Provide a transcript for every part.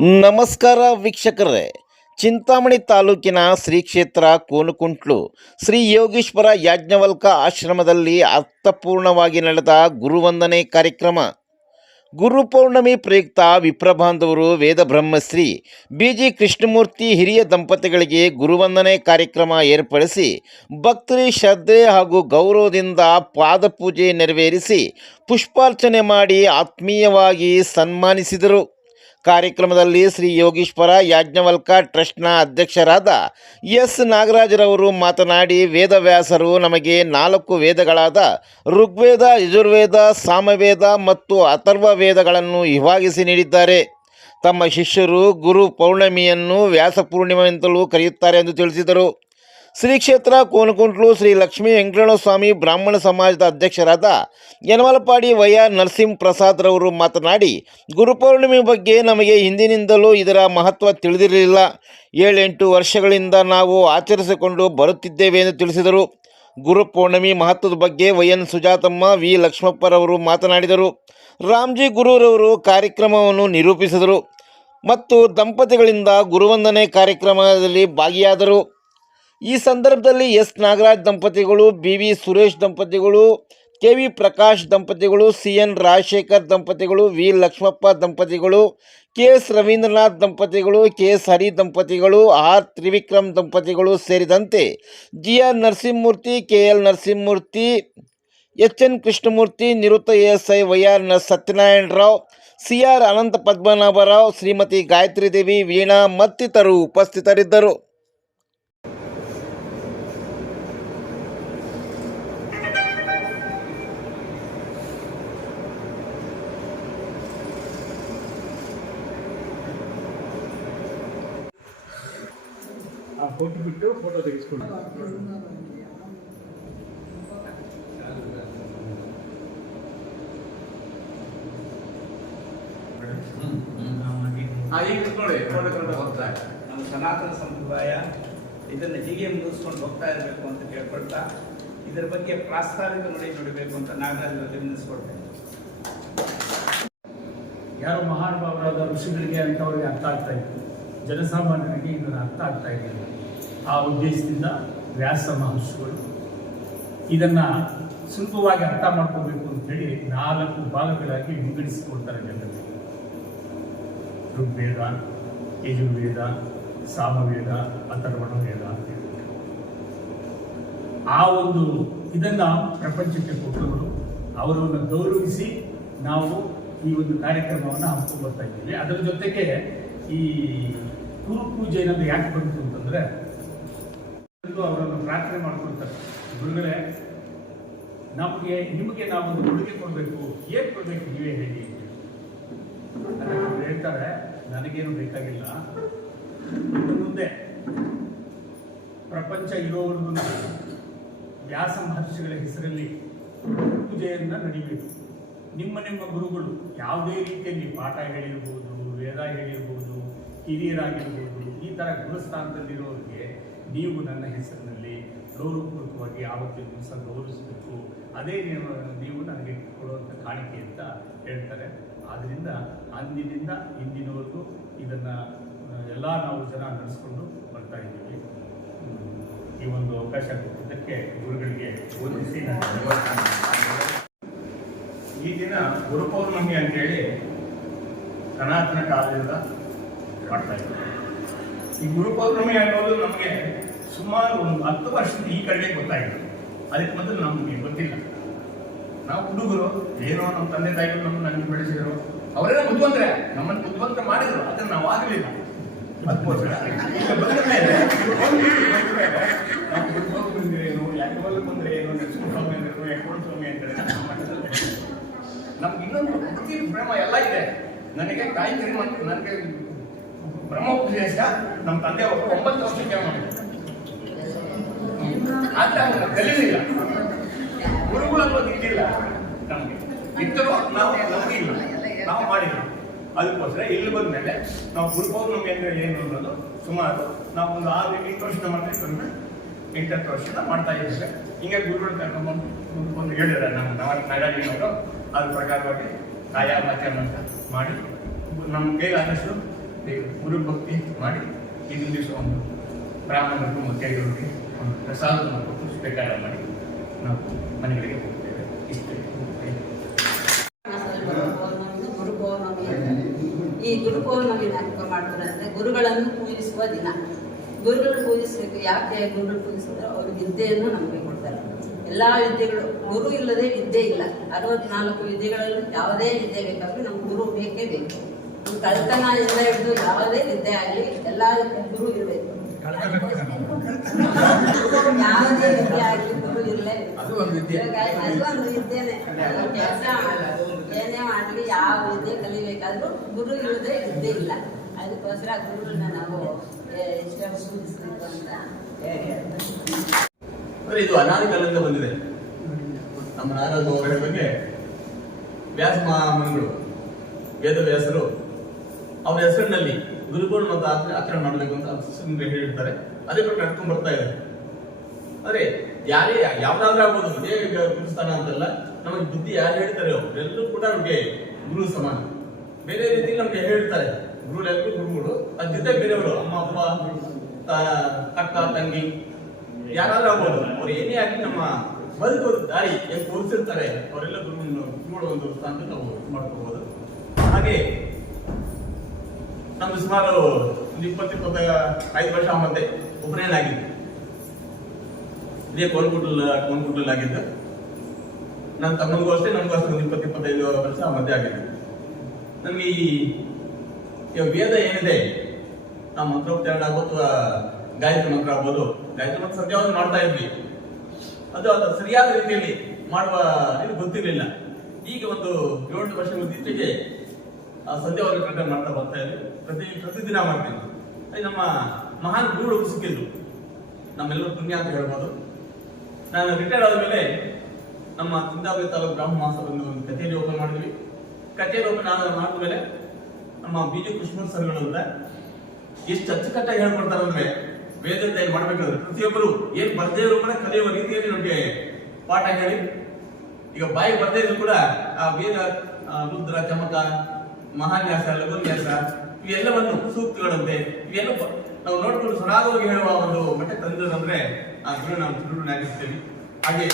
ನಮಸ್ಕಾರ ವೀಕ್ಷಕರೇ. ಚಿಂತಾಮಣಿ ತಾಲೂಕಿನ ಶ್ರೀ ಕ್ಷೇತ್ರ ಕೋನಕುಂಟ್ಲು ಶ್ರೀ ಯೋಗೀಶ್ವರ ಯಾಜ್ಞವಲ್ಕ ಆಶ್ರಮದಲ್ಲಿ ಅರ್ಥಪೂರ್ಣವಾಗಿ ನಡೆದ ಗುರುವಂದನೆ ಕಾರ್ಯಕ್ರಮ. ಗುರುಪೌರ್ಣಮಿ ಪ್ರಯುಕ್ತ ವಿಪ್ರಬಾಂಧವರು ವೇದ ಬ್ರಹ್ಮಶ್ರೀ ಬಿ.ಜಿ. ಕೃಷ್ಣಮೂರ್ತಿ ಹಿರಿಯ ದಂಪತಿಗಳಿಗೆ ಗುರುವಂದನೆ ಕಾರ್ಯಕ್ರಮ ಏರ್ಪಡಿಸಿ ಭಕ್ತಿ ಶ್ರದ್ಧೆ ಹಾಗೂ ಗೌರವದಿಂದ ಪಾದಪೂಜೆ ನೆರವೇರಿಸಿ ಪುಷ್ಪಾರ್ಚನೆ ಮಾಡಿ ಆತ್ಮೀಯವಾಗಿ ಸನ್ಮಾನಿಸಿದರು. ಕಾರ್ಯಕ್ರಮದಲ್ಲಿ ಶ್ರೀ ಯೋಗೀಶ್ವರ ಯಾಜ್ಞವಲ್ಕ ಟ್ರಸ್ಟ್ನ ಅಧ್ಯಕ್ಷರಾದ ಎಸ್ ನಾಗರಾಜರವರು ಮಾತನಾಡಿ, ವೇದವ್ಯಾಸರು ನಮಗೆ 4 ವೇದಗಳಾದ ಋಗ್ವೇದ, ಯಜುರ್ವೇದ, ಸಾಮವೇದ ಮತ್ತು ಅಥರ್ವ ವೇದಗಳನ್ನು ವಿಭಾಗಿಸಿ ನೀಡಿದ್ದಾರೆ. ತಮ್ಮ ಶಿಷ್ಯರು ಗುರು ಪೌರ್ಣಮಿಯನ್ನು ವ್ಯಾಸ ಪೂರ್ಣಿಮೆ ಅಂತಲೂ ಕರೆಯುತ್ತಾರೆ ಎಂದು ತಿಳಿಸಿದರು. ಶ್ರೀ ಕ್ಷೇತ್ರ ಕೋನಕುಂಟ್ಲು ಶ್ರೀ ಲಕ್ಷ್ಮೀ ವೆಂಕಟರಮಣ ಸ್ವಾಮಿ ಬ್ರಾಹ್ಮಣ ಸಮಾಜದ ಅಧ್ಯಕ್ಷರಾದ ಯನಮಲಪಾಡಿ ವೈ.ಆರ್. ನರಸಿಂಹ ಪ್ರಸಾದ್ ರವರು ಮಾತನಾಡಿ, ಗುರುಪೌರ್ಣಿಮೆ ಬಗ್ಗೆ ನಮಗೆ ಹಿಂದಿನಿಂದಲೂ ಇದರ ಮಹತ್ವ ತಿಳಿದಿರಲಿಲ್ಲ. 7-8 ವರ್ಷಗಳಿಂದ ನಾವು ಆಚರಿಸಿಕೊಂಡು ಬರುತ್ತಿದ್ದೇವೆ ಎಂದು ತಿಳಿಸಿದರು. ಗುರುಪೌರ್ಣಮಿ ಮಹತ್ವದ ಬಗ್ಗೆ ವೈ.ಎನ್. ಸುಜಾತಮ್ಮ, ವಿ. ಲಕ್ಷ್ಮಪ್ಪರವರು ಮಾತನಾಡಿದರು. ರಾಮ್ಜಿ ಗುರುರವರು ಕಾರ್ಯಕ್ರಮವನ್ನು ನಿರೂಪಿಸಿದರು ಮತ್ತು ದಂಪತಿಗಳಿಂದ ಗುರುವಂದನೆ ಕಾರ್ಯಕ್ರಮದಲ್ಲಿ ಭಾಗಿಯಾದರು. ಈ ಸಂದರ್ಭದಲ್ಲಿ ಎಸ್ ನಾಗರಾಜ್ ದಂಪತಿಗಳು, ಬಿ.ವಿ. ಸುರೇಶ್ ದಂಪತಿಗಳು, ಕೆ.ವಿ. ಪ್ರಕಾಶ್ ದಂಪತಿಗಳು, ಸಿ.ಎನ್. ರಾಜಶೇಖರ್ ದಂಪತಿಗಳು, ವಿ. ಲಕ್ಷ್ಮಪ್ಪ ದಂಪತಿಗಳು, ಕೆ.ಎಸ್. ರವೀಂದ್ರನಾಥ್ ದಂಪತಿಗಳು, ಕೆ.ಎಸ್. ಹರಿ ದಂಪತಿಗಳು, ಆರ್. ತ್ರಿವಿಕ್ರಮ್ ದಂಪತಿಗಳು ಸೇರಿದಂತೆ ಜಿ.ಆರ್. ನರಸಿಂಹಮೂರ್ತಿ, ಕೆ.ಎಲ್. ನರಸಿಂಹಮೂರ್ತಿ, ಎಚ್.ಎನ್. ಕೃಷ್ಣಮೂರ್ತಿ, ನಿವೃತ್ತ ಎಎಸ್ಐ ವೈ.ಆರ್. ಸತ್ಯನಾರಾಯಣರಾವ್, ಸಿ.ಆರ್. ಅನಂತ ಪದ್ಮನಾಭರಾವ್, ಶ್ರೀಮತಿ ಗಾಯತ್ರಿ ದೇವಿ, ವೀಣಾ ಮತ್ತಿತರರು ಉಪಸ್ಥಿತರಿದ್ದರು. ಫೋಟೋ ಬಿಟ್ಟು ಫೋಟೋ ತೆಗೆಸ್ಕೊಂಡು ನಮ್ಮ ಸನಾತನ ಸಂಪ್ರದಾಯ ಇದನ್ನು ಹೀಗೆ ಮುಂದುವರಿಸ್ಕೊಂಡು ಹೋಗ್ತಾ ಇರಬೇಕು ಅಂತ ಕೇಳ್ಕೊಳ್ತಾ ಇದರ ಬಗ್ಗೆ ಪ್ರಾಸ್ತಾವಿಕ ನುಡಿಬೇಕು ಅಂತ ನಾಗರಾಜರಲ್ಲಿ ವಿನಿಸ್ಕೊಳ್ತೇನೆ. ಯಾರೋ ಮಹಾನುಭಾವರಾದ ಋಷಿಗಳಿಗೆ ಅಂತವ್ರಿಗೆ ಅರ್ಥ ಆಗ್ತಾ ಇತ್ತು, ಜನಸಾಮಾನ್ಯರಿಗೆ ಇದನ್ನು ಅರ್ಥ ಆಗ್ತಾ ಇರಲಿಲ್ಲ. ಆ ಉದ್ದೇಶದಿಂದ ವ್ಯಾಸ ಮಹರ್ಷಿಗಳು ಇದನ್ನು ಸುಲಭವಾಗಿ ಅರ್ಥ ಮಾಡ್ಕೋಬೇಕು ಅಂತೇಳಿ 4 ಭಾಗಗಳಾಗಿ ವಿಂಗಡಿಸಿಕೊಡ್ತಾರೆ ಜನರಿಗೆ. ಋಗ್ವೇದ, ಯಜುರ್ವೇದ, ಸಾಮವೇದ, ಅಥರ್ವಣ ವೇದ ಅಂತ ಹೇಳಿ ಆ ಒಂದು ಇದನ್ನು ಪ್ರಪಂಚಕ್ಕೆ ಕೊಟ್ಟವರು, ಅವರನ್ನು ಗೌರವಿಸಿ ನಾವು ಈ ಒಂದು ಕಾರ್ಯಕ್ರಮವನ್ನು ಹಮ್ಮಿಕೊಂಡು ಬರ್ತಾ ಇದ್ದೀವಿ. ಅದರ ಜೊತೆಗೆ ಈ ಗುರು ಪೂಜೆ ಏನಾದ್ರು ಯಾಕೆ ಬಂತು ಅಂತಂದರೆ, ಅವರನ್ನು ಪ್ರಾರ್ಥನೆ ಮಾಡ್ಕೊಳ್ತಾರೆ, ಗುರುಗಳೇ ನಿಮಗೆ ನಾವೊಂದು ಉಡುಗೆ ಕೊಡಬೇಕು, ಏನು ಕೊಡಬೇಕು ನೀವೇ ಹೇಳಿ. ಅದಕ್ಕೆ ಹೇಳ್ತಾರೆ, ನನಗೇನು ಬೇಕಾಗಿಲ್ಲ, ಇನ್ನು ಮುಂದೆ ಪ್ರಪಂಚ ಇರೋವರೆಗೂ ವ್ಯಾಸ ಮಹರ್ಷಿಗಳ ಹೆಸರಲ್ಲಿ ಪೂಜೆಯನ್ನು ನಡೀಬೇಕು. ನಿಮ್ಮ ಗುರುಗಳು ಯಾವುದೇ ರೀತಿಯಲ್ಲಿ ಪಾಠ ಹೇಳಿರ್ಬೋದು, ವೇದ ಹೇಳಿರ್ಬೋದು, ಹಿರಿಯರಾಗಿರ್ಬೋದು, ಈ ಥರ ಗುರುಸ್ಥಾನದಲ್ಲಿರೋರಿಗೆ ನೀವು ನನ್ನ ಹೆಸರಿನಲ್ಲಿ ಗೌರವಪೂರ್ವಕವಾಗಿ ಆವತ್ತಿನ ದಿವಸ ಗೌರವಿಸಬೇಕು. ಅದೇ ನೀವು ನನಗೆ ಕೊಡುವಂಥ ಕಾಣಿಕೆ ಅಂತ ಹೇಳ್ತಾರೆ. ಆದ್ದರಿಂದ ಅಂದಿನಿಂದ ಇಂದಿನವರೆಗೂ ಇದನ್ನು ಎಲ್ಲ ನಾವು ಜನ ನಡೆಸ್ಕೊಂಡು ಬರ್ತಾ ಇದ್ದೀವಿ. ಈ ಒಂದು ಅವಕಾಶ ಕೊಟ್ಟಿದ್ದಕ್ಕೆ ಗುರುಗಳಿಗೆ ವಂದಿಸಿ ಈ ದಿನ ಗುರುಪೌರ್ಣಮಿ ಅಂತೇಳಿ ಸನಾತನ ಕಾಲದಿಂದ ಮಾಡ್ತಾ ಇದ್ದೀವಿ. ಈ ಗುರುಪೌರ್ಣಮಿ ಅನ್ನೋದು ನಮಗೆ ಸುಮಾರು ಒಂದು 10 ವರ್ಷದ ಈ ಕಡೆಗೆ ಗೊತ್ತಾಗಿದೆ. ಅದಕ್ಕೆ ಮೊದಲು ನಮಗೆ ಗೊತ್ತಿಲ್ಲ. ನಾವು ಹುಡುಗರು ಏನೋ ನಮ್ಮ ತಂದೆ ತಾಯಿಗಳು ನನಗೆ ಬೆಳೆಸಿದರು, ಅವರೇನೋ ಬುದ್ಧಿವಂತರೆ, ನಮ್ಮನ್ನು ಬುದ್ಧಿವಂತ ಮಾಡಿದ್ರು, ಅದನ್ನು ನಾವು ಆಗಲಿಲ್ಲ. ಅದಕ್ಕೋಸ್ಕರ ಈಗ ಬಂದ ಮೇಲೆ ನಾವು ಗುರುಪೌರ್ಣಮಿ ಏನು, ಯಾಕವಲ್ಲ ಬಂದರೆ ಏನು, ನರಸಿಂಹಸ್ವಾಮಿ ಅಂದರು, ಯಕೋಣ ಸ್ವಾಮಿ ಅಂತಾರೆ. ನಮ್ಗೆ ಇನ್ನೊಂದು ಭಕ್ತಿ ಪ್ರೇಮ ಎಲ್ಲ ಇದೆ. ನನಗೆ ಗಾಯತ್ರಿ ಮತ್ತು ನನಗೆ ಬ್ರಹ್ಮೋಪದೇಶ ನಮ್ಮ ತಂದೆ ಅವರು 9 ವರ್ಷಕ್ಕೆ ಮಾಡಿದ್ರು. ಆದರೆ ಅವ್ರನ್ನ ಕಲೀಲಿಲ್ಲ, ಗುರುಗಳು ಅನ್ನೋದು ಇದ್ದಿಲ್ಲ ನಮಗೆ. ಇದ್ದರೂ ನಾವು ನಂಬಿಲ್ಲ, ನಾವು ಮಾಡಿಲ್ಲ. ಅದಕ್ಕೋಸ್ಕರ ಇಲ್ಲಿ ಬಂದ ಮೇಲೆ ನಾವು ಗುರುಪೌರ್ಣಮಿ ಅಂದರೆ ಏನು ಅನ್ನೋದು ಸುಮಾರು ನಾವು ಒಂದು 6-8 ವರ್ಷದ ಮಾಡ್ತಾ 8-10 ವರ್ಷದ ಮಾಡ್ತಾ ಇದ್ದೇವೆ. ಹಿಂಗೆ ಗುರುಗಳು ಕರ್ಕೊಂಡ್ಬಂದು ಹೇಳಿದ್ದಾರೆ ನಮ್ಮ ನಾಗಾಜಿನವರು. ಅದ್ರ ಪ್ರಕಾರವಾಗಿ ಕಾಯ ಮಾಧ್ಯಮ ಅಂತ ಮಾಡಿ ನಮ್ಮ ಕೈಲಾದಷ್ಟು ಗುರು ಭಕ್ತಿ ಮಾಡಿ ಇದನ್ನ ದಿವಸ ಒಂದು ಬ್ರಾಹ್ಮಣರು ಮುತ್ತೈದೆಯರಿಗೆ ಒಂದು ಪ್ರಸಾದವನ್ನು ಕೊಟ್ಟು ಸ್ವೀಕಾರ ಮಾಡಿ ನಾವು ಮನೆಗಳಿಗೆ ಹೋಗ್ತೇವೆ. ಇಷ್ಟೇ. ಗುರು ಪೌರ್ಣಮಿ ಈ ಗುರು ಪೌರ್ಣಮಿ ಜ್ಞಾಪಕ ಮಾಡ್ತಾರೆ ಅಂದರೆ ಗುರುಗಳನ್ನು ಪೂಜಿಸುವ ದಿನ. ಗುರುಗಳನ್ನು ಪೂಜಿಸಬೇಕು. ಯಾಕೆ ಗುರುಗಳು ಪೂಜಿಸಿದ್ರೆ ಅವರು ವಿದ್ಯೆಯನ್ನು ನಮಗೆ ಕೊಡ್ತಾರೆ. ಎಲ್ಲ ವಿದ್ಯೆಗಳು, ಗುರು ಇಲ್ಲದೆ ವಿದ್ಯೆ ಇಲ್ಲ. 64 ವಿದ್ಯೆಗಳಲ್ಲಿ ಯಾವುದೇ ವಿದ್ಯೆ ಬೇಕಾದರೂ ನಮ್ಗೆ ಗುರು ಬೇಕೇ ಬೇಕು. ನಮ್ಮ ಕಳ್ತನದಿಂದ ಹಿಡಿದು ಯಾವುದೇ ವಿದ್ಯೆ ಆಗಲಿ ಎಲ್ಲ ಗುರು ಇರಬೇಕು. ಯಾವುದೇ ವಿದ್ಯೆ ಆಗಲಿ ಗುರು ಇರಲೇಬೇಕು. ಅದು ಒಂದು ವಿದ್ಯೆನೇ. ಕೆಲಸ ಏನೇ ಮಾಡಲಿ ಯಾವ ವಿದ್ಯೆ ಕಲಿಬೇಕಾದ್ರೂ ಗುರು ಇಲ್ಲದೆ ವಿದ್ಯೆ ಇಲ್ಲ. ಅದಕ್ಕೋಸ್ಕರ ಗುರುಗಳನ್ನ ನಾವು ಎಷ್ಟು ಪೂಜಿಸಬೇಕು ಅಂತ ಅಂದ್ರೆ ಇದು ಅನಾದಿ ಕಾಲದಿಂದ ಬಂದಿದೆ. ನಮ್ಮ ನಾರದ ಅವರ ಬಗ್ಗೆ ವ್ಯಾಸ ಮಹಾಮುನಿಗಳು ವೇದವ್ಯಾಸರು ಅವರ ಹೆಸರಿನಲ್ಲಿ ಗುರುಗಳು ಮತ್ತು ಆಚರಣೆ ಮಾಡಬೇಕು ಅಂತ ಹೇಳಿರ್ತಾರೆ. ಅದೇ ಪ್ರಕಾರ ನಡ್ಕೊಂಡು ಬರ್ತಾ ಇದೆ. ಆದ್ರೆ ಯಾರೇ ಯಾವ್ದಾದ್ರೂ ಆಗ್ಬೋದು, ಇದೇ ಗುರುಸ್ಥಾನ ಅಂತಲ್ಲ. ನಮಗೆ ಬುದ್ಧಿ ಯಾರು ಹೇಳ್ತಾರೆ ಅವರೆಲ್ಲರೂ ಕೂಡ ನಮಗೆ ಗುರು ಸಮಾನ. ಬೇರೆ ರೀತಿಯಲ್ಲಿ ನಮ್ಗೆ ಹೇಳ್ತಾರೆ ಗುರುಗಳೆಲ್ಲರೂ ಗುರುಗಳು, ಅದ್ರ ಜೊತೆ ಬೇರೆಯವರು ಅಮ್ಮ ಅಪ್ಪ ಅಕ್ಕ ತಂಗಿ ಯಾರಾದ್ರೂ ಆಗ್ಬೋದು. ಅವ್ರು ಏನೇ ಆಗಲಿ ನಮ್ಮ ಬದುಕೋದು ದಾರಿ ಏನು ತೋರಿಸಿರ್ತಾರೆ ಅವರೆಲ್ಲ ಗುರುಗಳು ಒಂದು ಸ್ಥಾನ ನಾವು ಮಾಡ್ಕೋಬಹುದು. ಹಾಗೆ ನಮ್ದು ಸುಮಾರು ಒಂದು 20-25 ವರ್ಷ ಮತ್ತೆ ಉಪನಯನ ಆಗಿದ್ದು ಇದೇ ಕೋನ್ಕುಟ್ಲಲ್ಲಿ ಆಗಿದ್ದು. ನನ್ನ ತಮ್ಮನಿಗೂ ಅಷ್ಟೇ ನನಗೂ ಅಷ್ಟೇ ಒಂದು 20-25 ವರ್ಷ ಮಧ್ಯೆ ಆಗಿದ್ದು. ನಮ್ಗೆ ಈ ವೇದ ಏನಿದೆ, ನಾವು ಮಂತ್ರೋಚ್ಚಾರಣ ಆಗ್ಬೋದು ಅಥವಾ ಗಾಯತ್ರಿ ಮಂತ್ರ ಆಗ್ಬೋದು, ಗಾಯತ್ರಿ ಮಂತ್ರ ಸಂಧ್ಯಾವನ್ನು ಮಾಡ್ತಾ ಇದ್ವಿ. ಅದು ಸರಿಯಾದ ರೀತಿಯಲ್ಲಿ ಮಾಡುವ ಇದು ಗೊತ್ತಿರಲಿಲ್ಲ. ಈಗ ಒಂದು 7 ವರ್ಷಗಳ ಇತ್ತೀಚೆಗೆ ಸಂಧ್ಯಾವನ್ನು ಕರೆಕ್ಟ್ ಮಾಡ್ತಾ ಬರ್ತಾ ಇದ್ವಿ. ಪ್ರತಿದಿನ ಮಾಡ್ತೀವಿ. ಅದು ನಮ್ಮ ಮಹಾನ್ ಗುರುಗಳು ಸಿಕ್ಕಿದ್ರು, ನಮ್ಮೆಲ್ಲರೂ ಪುಣ್ಯ ಅಂತ ಹೇಳ್ಬೋದು. ನಾನು ರಿಟೈರ್ಡ್ ಆದಮೇಲೆ ನಮ್ಮ ಕುಂದಾಪುರ ತಾಲೂಕು ಬ್ರಾಹ್ಮಣ ಮಾಸವನ್ನು ಒಂದು ಕಚೇರಿ ಓಪನ್ ಮಾಡಿದ್ವಿ. ಕಚೇರಿ ಓಪನ್ ಮಾಡಿದ್ಮೇಲೆ ನಮ್ಮ ಬಿಜು ಕೃಷ್ಣ ಸರ್ಗಳು ಅಂತ ಎಷ್ಟು ಅಚ್ಚುಕಟ್ಟಾಗಿ ಹೇಳ್ಕೊಡ್ತಾರೆ ಅಂದ್ರೆ, ವೇದದ ಏನು ಮಾಡ್ಬೇಕಾದ್ರೆ ಪ್ರತಿಯೊಬ್ಬರು ಏನ್ ಬರ್ದೇ ಇದ್ರು ಕೂಡ ಕಲಿಯುವ ರೀತಿಯಲ್ಲಿ ನಮಗೆ ಪಾಠ ಹೇಳಿ, ಈಗ ಬಾಯಿ ಬರ್ದೇ ಇದ್ರು ಕೂಡ ಆ ವೇದ ರುದ್ರ ಚಮಕ ಮಹಾನ್ಯಾಸ ಲಘುನ್ಯಾಸ ಇವೆಲ್ಲವನ್ನು ಸೂಕ್ತಗಳಂತೆ ಇವೆಲ್ಲ ನಾವು ನೋಡ್ಕೊಂಡು ಸರಾಗವಾಗಿ ಹೇಳುವ ಒಂದು ಮಟ್ಟಕ್ಕೆ ತಂದಿರೋದಂದ್ರೆ ಆ ಗುರು ನಾವು ಗುರುನಾಗಿರ್ತೇವೆ. ಹಾಗೆ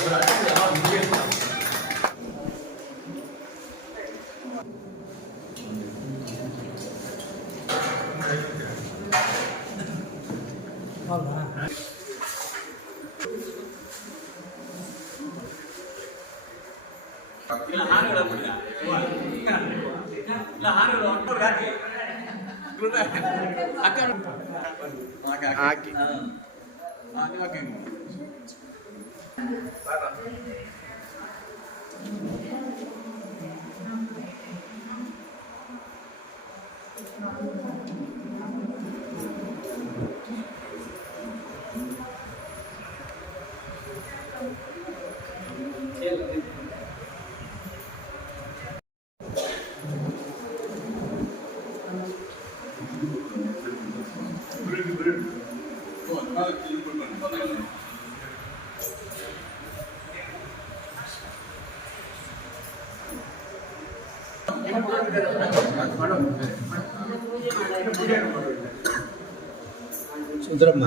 ಸುಂದರಮ್ಮ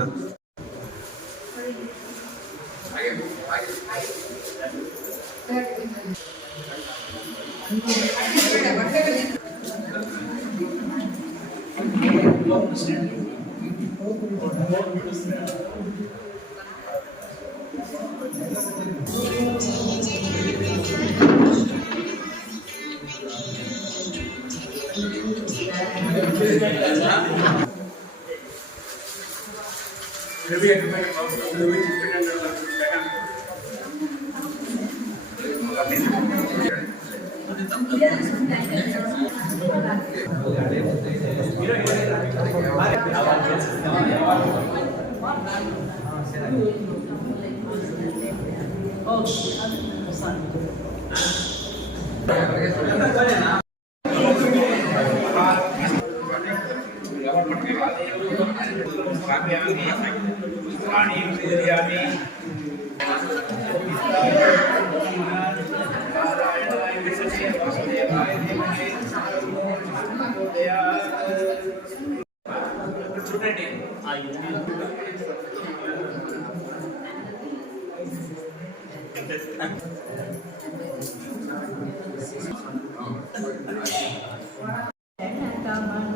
ಎಣ್ಣೆ ಆ ಎಣ್ಣೆ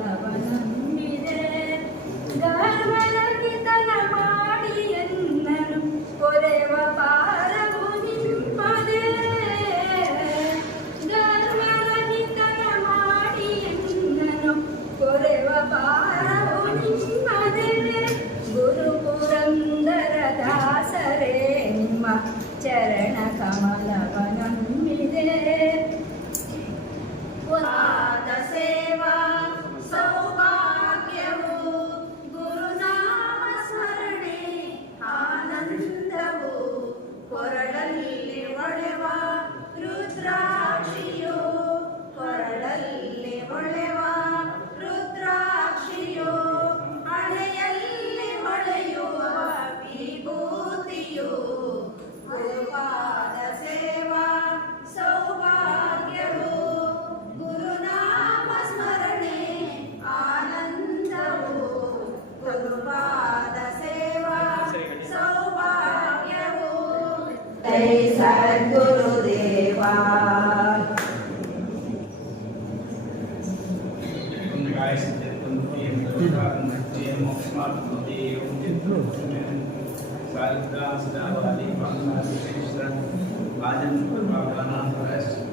ಕಮಲವನಂಬಿದೆ ಗರ್ವರಹಿತನ ಮಾಡಿ ಎನ್ನನು ಕೊರೆವ ಪಾರವು ನಿಮ್ಮದೆ ಗರ್ವರಹಿತನ ಮಾಡಿ ಎನ್ನನು ಕೊರೆವ ಪಾರವು ನಿಮ್ಮದೆ ಗುರು ಪುರಂದರ ದಾಸರೇ ನಿಮ್ಮ ಚರಣ ಕಮಲವನಂಬಿದೆ ಪಾದ ಸೇವಾ ಸೌಭಾಗ್ಯವು ಗುರುನಾಮ ಸ್ಮರಣೆ ಆನಂದವು ಕೊರಳಲ್ಲಿ ಒಳೆವ ರುದ್ರಾಕ್ಷಿಯು ಕೊರಳಲ್ಲಿ ಒಳೆವ ರುದ್ರಾಕ್ಷಿಯು ಹಣೆಯಲ್ಲಿ ಹೊಳೆಯುವ ವಿಭೂತಿಯು ಗುರುಪಾದ ಸೇವಾ ಸೌಭಾಗ್ಯವು ಗುರುನಾಮ ಸ್ಮರಣೆ ಆನಂದವು ಗುರುಪಾದ ಸೇವಾ ಸೌಭಾಗ್ಯವು ಜೈ ಸದ್ಗುರುದೇವಾ Saling sedawali, panggilan, Rajan, Panggilan,